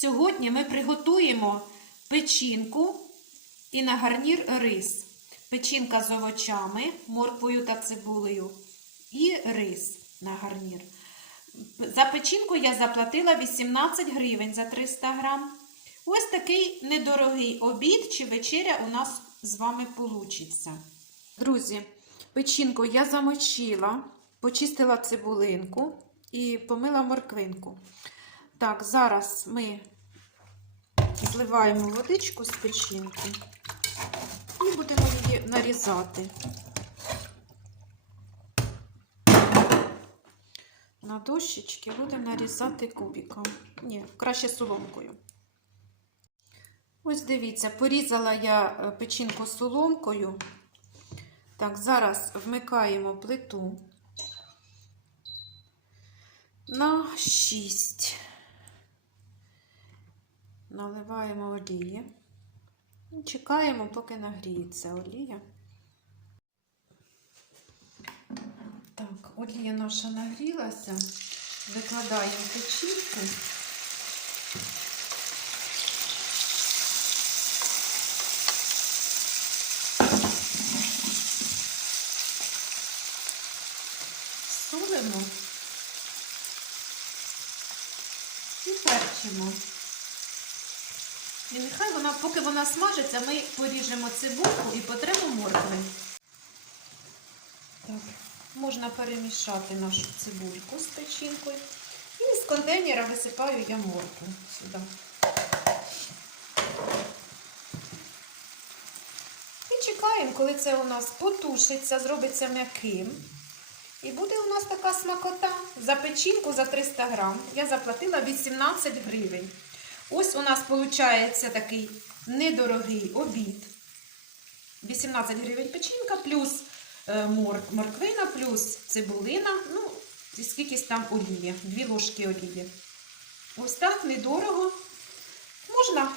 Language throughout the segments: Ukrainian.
Сьогодні ми приготуємо печінку і на гарнір рис. Печінка з овочами, морквою та цибулею і рис на гарнір. За печінку я заплатила 18 гривень за 300 грам. Ось такий недорогий обід чи вечеря у нас з вами получиться. Друзі, печінку я замочила, почистила цибулинку і помила морквинку. Так, зараз ми зливаємо водичку з печінки і будемо її нарізати. На дощечки будемо нарізати кубиком. Ні, краще соломкою. Ось дивіться, порізала я е, печінку соломкою. Так, зараз вмикаємо плиту на 6. Наливаємо олії. І чекаємо, поки нагріється олія. Так, олія наша нагрілася. Викладаємо печінку. Солимо і перчимо. І нехай вона, поки вона смажиться, ми поріжемо цибульку і потремо моркви. Так, можна перемішати нашу цибульку з печінкою. І з контейнера висипаю я моркву сюди. І чекаємо, коли це у нас потушиться, зробиться м'яким. І буде у нас така смакота. За печінку за 300 грам. Я заплатила 18 гривень. Ось у нас виходить такий недорогий обід. 18 гривень печінка, плюс е, морквина, плюс цибулина, ну, і скількись там олії, 2 ложки олії. Ось так недорого. Можна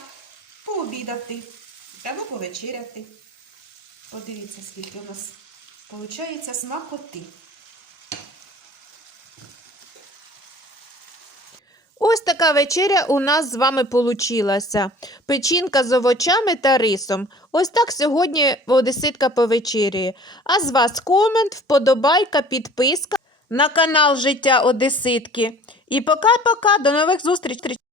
пообідати або повечеряти. Подивіться, скільки у нас виходить смакоти. Ось така вечеря у нас з вами получилася. Печінка з овочами та рисом. Ось так сьогодні Одеситка повечеряє. А з вас комент, вподобайка, підписка на канал Життя Одеситки. І пока-пока, до нових зустрічей!